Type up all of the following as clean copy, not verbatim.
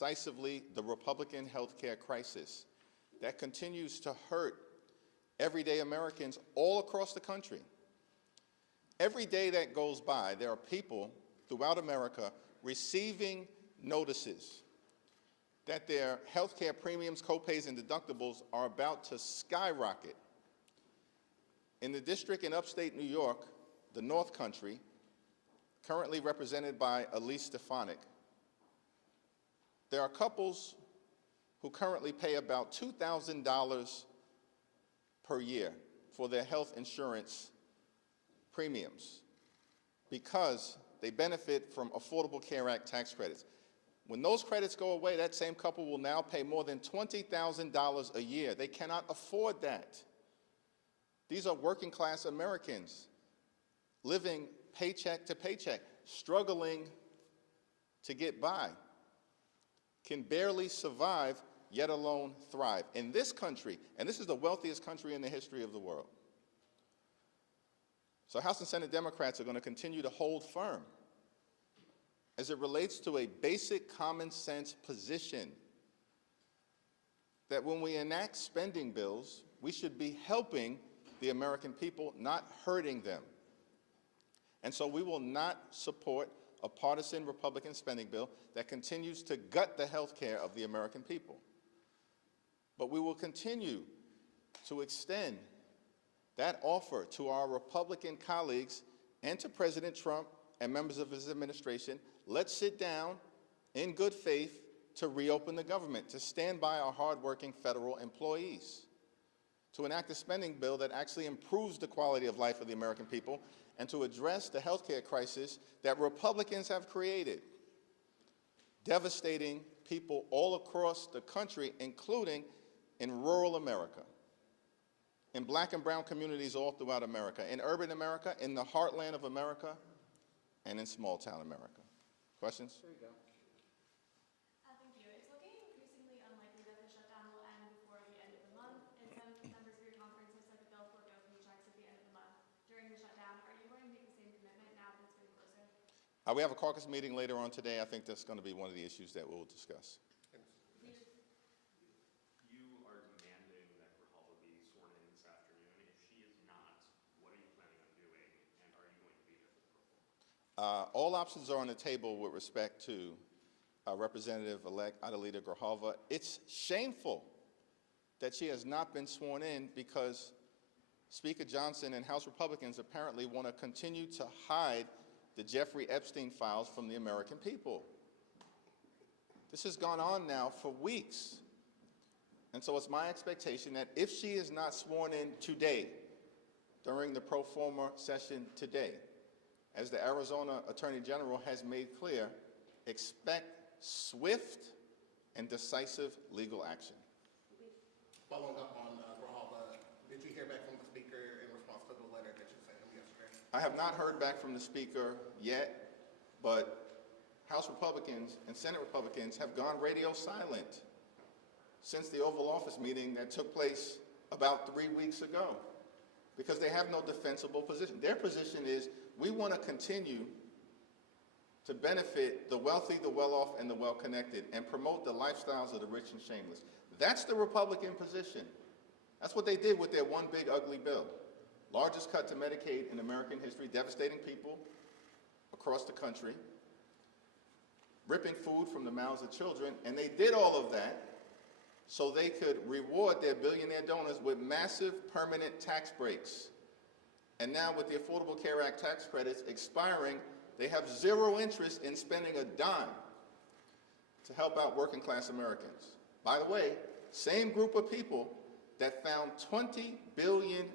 decisively the Republican healthcare crisis that continues to hurt everyday Americans all across the country. Every day that goes by, there are people throughout America receiving notices that their healthcare premiums, copays, and deductibles are about to skyrocket. In the district in upstate New York, the North Country, currently represented by Elise Stefanik, there are couples who currently pay about $2,000 per year for their health insurance premiums because they benefit from Affordable Care Act tax credits. When those credits go away, that same couple will now pay more than $20,000 a year. They cannot afford that. These are working class Americans living paycheck to paycheck, struggling to get by, can barely survive, yet alone thrive. In this country, and this is the wealthiest country in the history of the world. So House and Senate Democrats are going to continue to hold firm as it relates to a basic common sense position that when we enact spending bills, we should be helping the American people, not hurting them. And so we will not support a partisan Republican spending bill that continues to gut the health care of the American people. But we will continue to extend that offer to our Republican colleagues and to President Trump and members of his administration. Let's sit down in good faith to reopen the government, to stand by our hardworking federal employees, to enact a spending bill that actually improves the quality of life of the American people, and to address the health care crisis that Republicans have created, devastating people all across the country, including in rural America, in black and brown communities all throughout America, in urban America, in the heartland of America, and in small town America. Questions? There you go. Thank you. It's looking increasingly unlikely that the shutdown will end before the end of the month, and some members of your conference have said that they'll forego paychecks at the end of the month. During the shutdown, are you going to make the same commitment now that it's getting closer? We have a caucus meeting later on today. I think that's going to be one of the issues that we'll discuss. You are demanding that Grijalva be sworn in this afternoon. If she is not, what are you planning on doing, and are you going to be there for the proposal? All options are on the table with respect to Representative-elect Adelita Grijalva. It's shameful that she has not been sworn in because Speaker Johnson and House Republicans apparently want to continue to hide the Jeffrey Epstein files from the American people. This has gone on now for weeks. And so it's my expectation that if she is not sworn in today, during the pro forma session today, as the Arizona Attorney General has made clear, expect swift and decisive legal action. Following up on Grijalva, did you hear back from the Speaker in response to the letter that you sent him yesterday? I have not heard back from the Speaker yet, but House Republicans and Senate Republicans have gone radio silent since the Oval Office meeting that took place about 3 weeks ago because they have no defensible position. Their position is we want to continue to benefit the wealthy, the well-off, and the well-connected and promote the lifestyles of the rich and shameless. That's the Republican position. That's what they did with their one big ugly bill. Largest cut to Medicaid in American history, devastating people across the country, ripping food from the mouths of children, and they did all of that so they could reward their billionaire donors with massive permanent tax breaks. And now with the Affordable Care Act tax credits expiring, they have zero interest in spending a dime to help out working class Americans. By the way, same group of people that found $20 billion,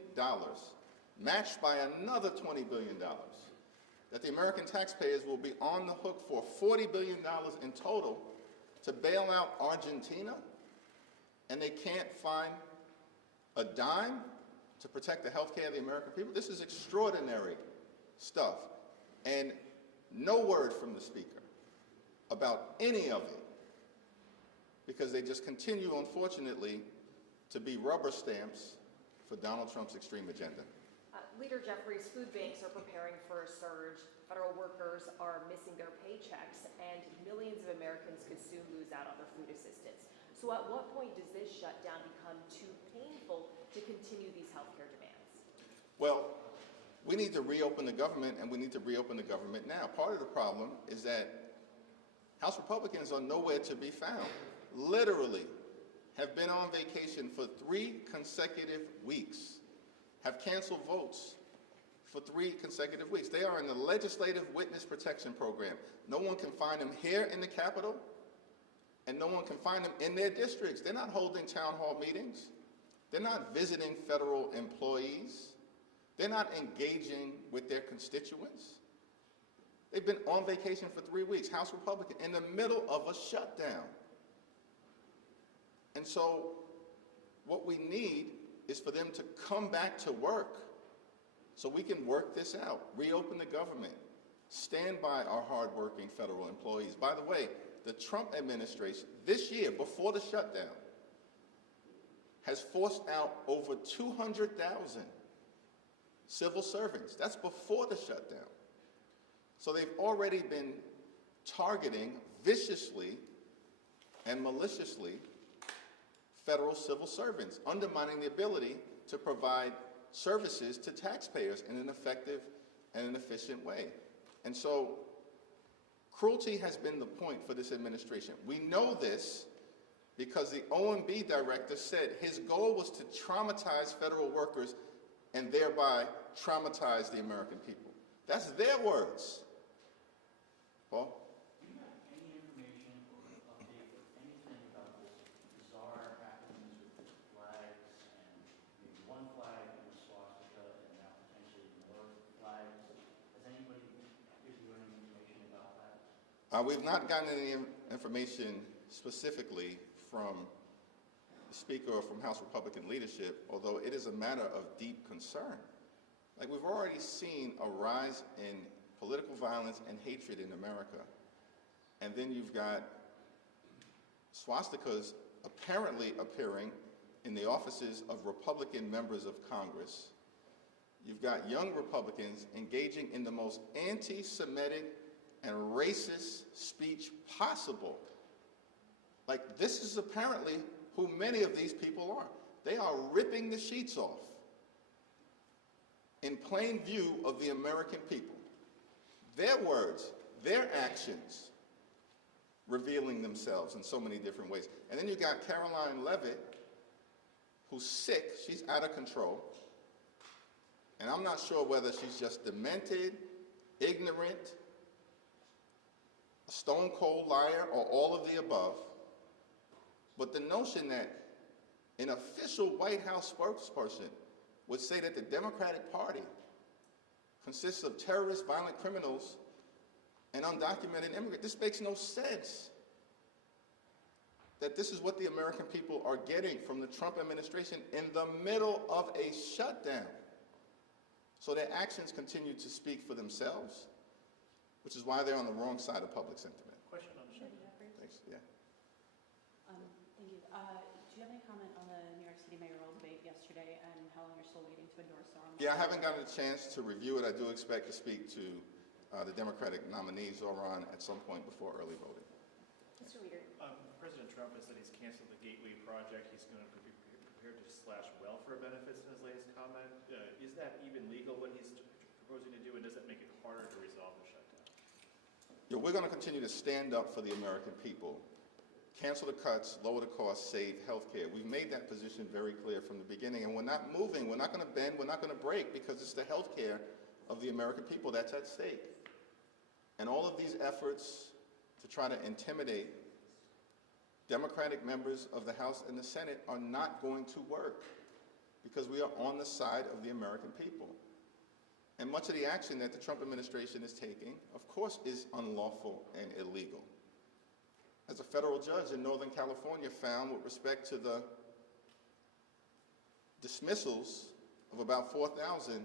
matched by another $20 billion, that the American taxpayers will be on the hook for $40 billion in total to bail out Argentina, and they can't find a dime to protect the health care of the American people. This is extraordinary stuff. And no word from the Speaker about any of it, because they just continue, unfortunately, to be rubber stamps for Donald Trump's extreme agenda. Leader Jeffries, food banks are preparing for a surge. federal workers are missing their paychecks, and millions of Americans could soon lose out on their food assistance. So at what point does this shutdown become too painful to continue these healthcare demands? Well, we need to reopen the government, and we need to reopen the government now. Part of the problem is that House Republicans are nowhere to be found. Literally have been on vacation for 3 consecutive weeks, have canceled votes for 3 consecutive weeks. They are in the Legislative Witness Protection Program. No one can find them here in the Capitol, and no one can find them in their districts. They're not holding town hall meetings. They're not visiting federal employees. They're not engaging with their constituents. They've been on vacation for 3 weeks, House Republican, in the middle of a shutdown. And so what we need is for them to come back to work so we can work this out, reopen the government, stand by our hardworking federal employees. By the way, the Trump administration, this year, before the shutdown, has forced out over 200,000 civil servants. That's before the shutdown. So they've already been targeting viciously and maliciously federal civil servants, undermining the ability to provide services to taxpayers in an effective and an efficient way. And so cruelty has been the point for this administration. We know this because the OMB director said his goal was to traumatize federal workers and thereby traumatize the American people. That's their words. Paul? Do you have any information or update or anything about this bizarre happenings with the flags and maybe one flag in a swastika and now potentially more flags? Has anybody given you any information about that? We've not gotten any information specifically from the Speaker or from House Republican leadership, although it is a matter of deep concern. Like, we've already seen a rise in political violence and hatred in America. And then you've got swastikas apparently appearing in the offices of Republican members of Congress. You've got young Republicans engaging in the most anti-Semitic and racist speech possible. Like, this is apparently who many of these people are. They are ripping the sheets off in plain view of the American people. Their words, their actions, revealing themselves in so many different ways. And then you got Caroline Leavitt, who's sick, she's out of control. And I'm not sure whether she's just demented, ignorant, a stone cold liar, or all of the above. But the notion that an official White House spokesperson would say that the Democratic Party consists of terrorists, violent criminals, and undocumented immigrants, this makes no sense. That this is what the American people are getting from the Trump administration in the middle of a shutdown. So their actions continue to speak for themselves, which is why they're on the wrong side of public sentiment. Question on the Leader Jeffries. Thanks, yeah. Thank you. Do you have any comment on the New York City mayoral debate yesterday and how long you're still waiting to endorse her on that? Yeah, I haven't gotten a chance to review it. I do expect to speak to the Democratic nominee, Zoran, at some point before early voting. Mr. Leader. President Trump has said he's canceled the Gateway project. He's going to be prepared to slash welfare benefits in his latest comment. Is that even legal what he's proposing to do, and does that make it harder to resolve the shutdown? Yeah, we're going to continue to stand up for the American people. Cancel the cuts, lower the costs, save health care. We've made that position very clear from the beginning, and we're not moving, we're not going to bend, we're not going to break, because it's the health care of the American people that's at stake. And all of these efforts to try to intimidate Democratic members of the House and the Senate are not going to work, because we are on the side of the American people. And much of the action that the Trump administration is taking, of course, is unlawful and illegal. As a federal judge in Northern California found with respect to the dismissals of about 4,000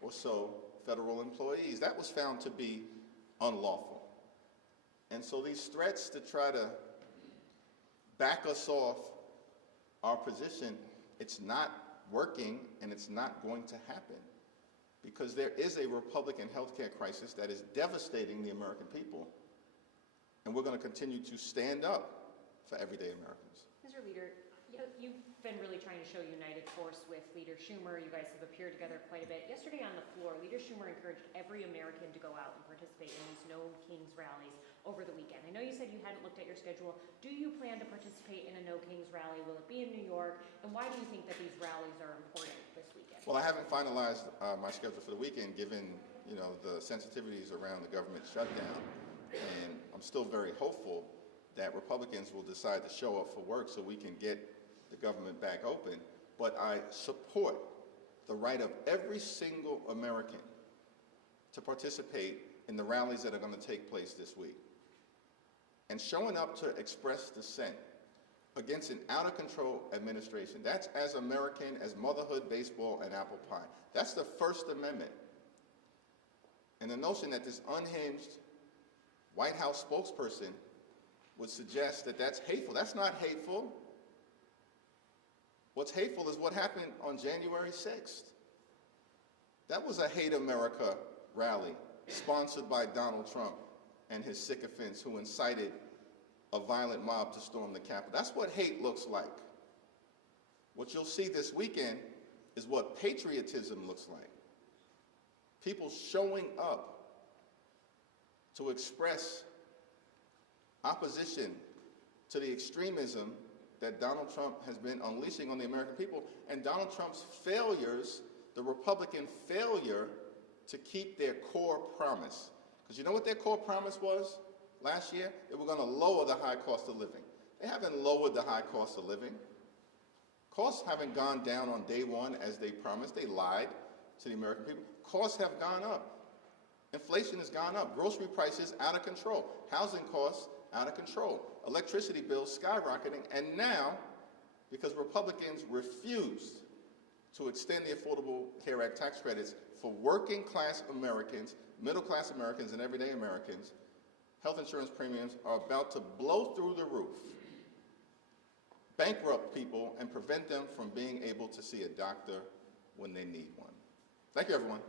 or so federal employees, that was found to be unlawful. And so these threats to try to back us off our position, it's not working and it's not going to happen. because there is a Republican healthcare crisis that is devastating the American people, and we're going to continue to stand up for everyday Americans. Mr. Leader, you've been really trying to show united force with Leader Schumer. You guys have appeared together quite a bit. Yesterday on the floor, Leader Schumer encouraged every American to go out and participate in these No Kings rallies over the weekend. I know you said you hadn't looked at your schedule. Do you plan to participate in a No Kings rally? Will it be in New York? And why do you think that these rallies are important this weekend? Well, I haven't finalized my schedule for the weekend, given the sensitivities around the government shutdown, and I'm still very hopeful that Republicans will decide to show up for work so we can get the government back open. But I support the right of every single American to participate in the rallies that are going to take place this week. And showing up to express dissent against an out-of-control administration, that's as American as motherhood, baseball, and apple pie. That's the First Amendment. And the notion that this unhinged White House spokesperson would suggest that that's hateful. That's not hateful. What's hateful is what happened on January 6th. That was a Hate America rally sponsored by Donald Trump and his sycophants who incited a violent mob to storm the Capitol. That's what hate looks like. What you'll see this weekend is what patriotism looks like. People showing up to express opposition to the extremism that Donald Trump has been unleashing on the American people, and Donald Trump's failures, the Republican failure to keep their core promise. Because you know what their core promise was last year? They were going to lower the high cost of living. They haven't lowered the high cost of living. Costs haven't gone down on day one as they promised. They lied to the American people. Costs have gone up. Inflation has gone up. Grocery prices out of control. Housing costs out of control. Electricity bills skyrocketing. And now, because Republicans refused to extend the Affordable Care Act tax credits for working class Americans, middle class Americans, and everyday Americans, health insurance premiums are about to blow through the roof, bankrupt people, and prevent them from being able to see a doctor when they need one. Thank you, everyone.